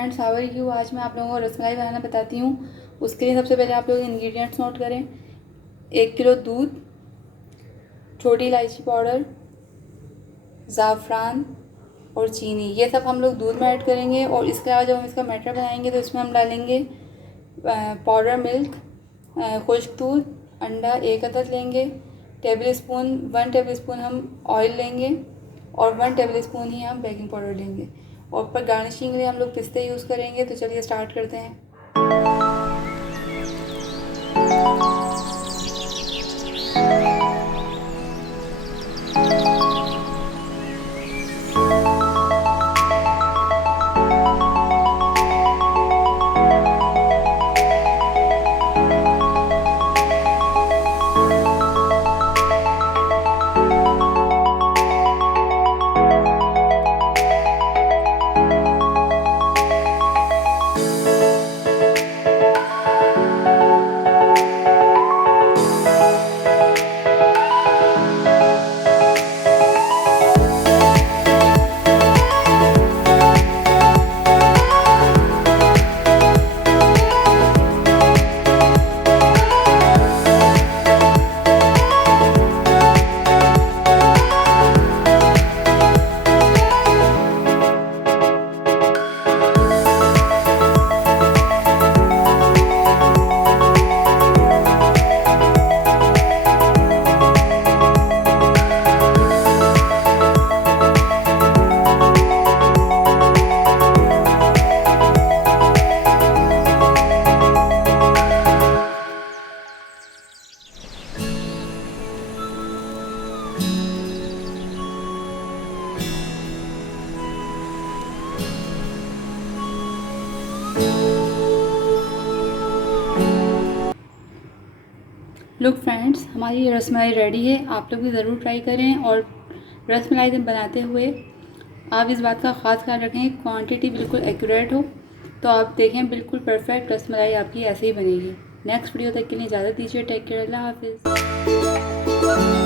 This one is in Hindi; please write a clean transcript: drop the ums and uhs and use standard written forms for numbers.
Friends, how are you. आज मैं आप लोगों को रसमलाई बनाना बताती हूँ। उसके लिए सबसे पहले आप लोग इंग्रेडिएंट्स नोट करें। 1 किलो दूध, छोटी इलायची पाउडर, ज़ाफ़रान और चीनी, ये सब हम लोग दूध में ऐड करेंगे। और इसके अलावा जब हम इसका बैटर बनाएंगे तो इसमें हम डालेंगे पाउडर मिल्क, खुश्क दूध, अंडा 1 अदद लेंगे, 1 टेबल स्पून हम ऑयल लेंगे और 1 टेबल स्पून ही हम बेकिंग पाउडर लेंगे। और ऊपर गार्निशिंग के लिए हम लोग पिस्ते यूज़ करेंगे। तो चलिए स्टार्ट करते हैं। लुक फ्रेंड्स, हमारी रसमलाई रेडी है। आप लोग भी ज़रूर ट्राई करें। और रसमलाई बनाते हुए आप इस बात का ख़ास ख्याल रखें, क्वांटिटी बिल्कुल एक्यूरेट हो। तो आप देखें, बिल्कुल परफेक्ट रसमलाई आपकी ऐसे ही बनेगी। नेक्स्ट वीडियो तक के लिए इजाज़त दीजिए। टेक केयर, अल्लाह हाफिज़।